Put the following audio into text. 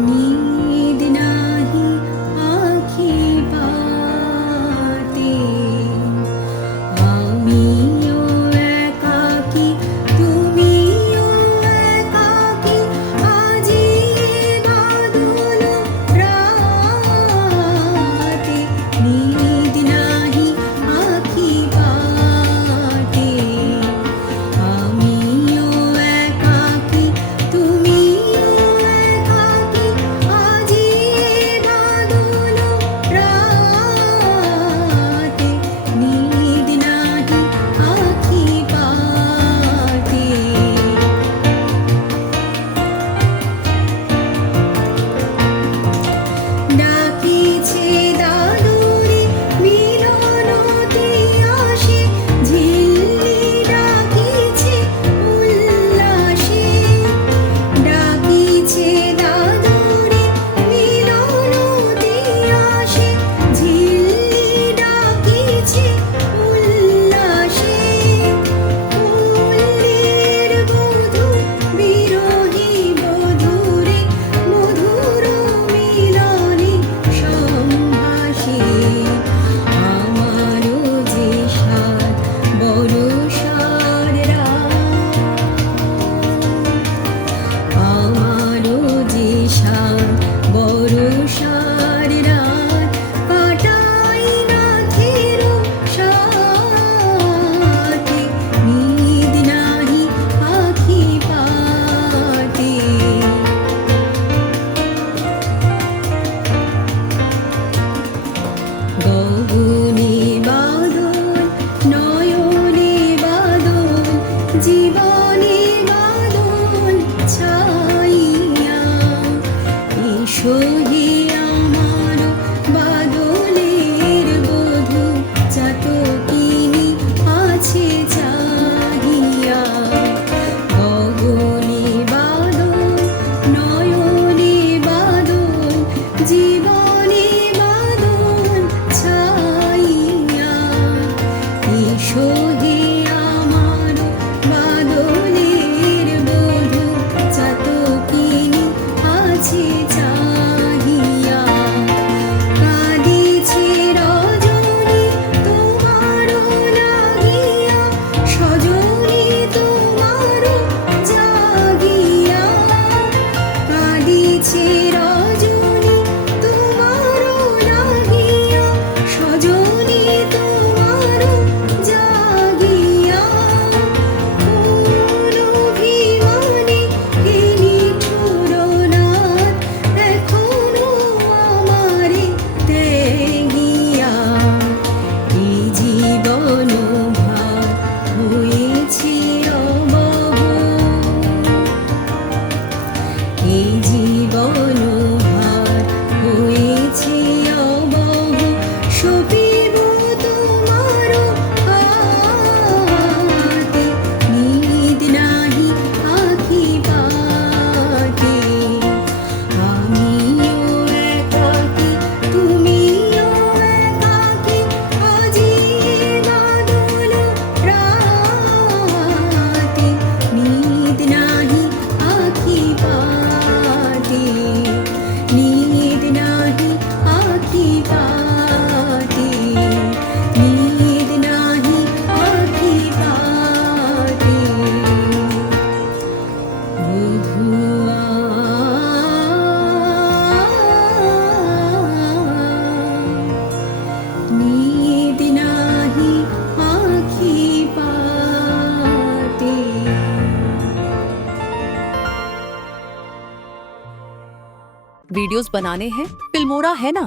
नींद नाही आखी पाते आमियो एकाकी तुमियो एकाकी आजी बादून राते नींद नाही आखी पाते आमियो एकाकी तुमियो एकाकी आजी बादून राते नींद नाही आखी पाते ডাকিছে দাদুরে মিলনতে আসে ঝিল্লি ডাকিছে উল্লাসে ডাকিছে দাদুরে মিলনতে আসে ঝিল্লি ডাকিছে উল্লাসে ফুলের বধূ বিরহী বধূরে মধুর মিলনে সম্ভাষে আমারও যে সাত বরষার রাত আমারও যে সাত বরষার রাত কাটাই নাথের সাথে নীদ নাহি আখি পাতে গগনে বাদল নয়নে বাদল জীবনে বাদল ছাইয়া এসো হে আমার বাদলের বধূ চাতকিনী আছে চাহিয়া গগনে বাদল নয়নে বাদল জীবনে বাদল ছাইয়া এসো হে আমার বাদলের বধূ চাতকিনী আছে চাহিয়া কাঁদিছে রজনী তোমারও লাগিয়া সজনী তোমারও জাগিয়া কাঁদিছে রজনী তোমারও লাগিয়া সজনী তোমারও জাগিয়া কোন অভিমানে হে নিঠুর নাথ এখনো আমারে ত্যাগিয়া এই জীবন ভার হয়েছে অবহ এই জীবন ভার হয়েছে অবহ সপিব তোমার হাতে নীদ নাহি আখি পাতে আমিও একাকি তুমিও একাকি আজি বাদল রাতে নীদ নাহি আখি পাতে নীদ নাহি আখি পাতে নীদ নাহি আখি পাতে বধুয়া নীদ নাহি আখি পাতে। वीडियोस बनाने हैं फिल्मोरा है ना।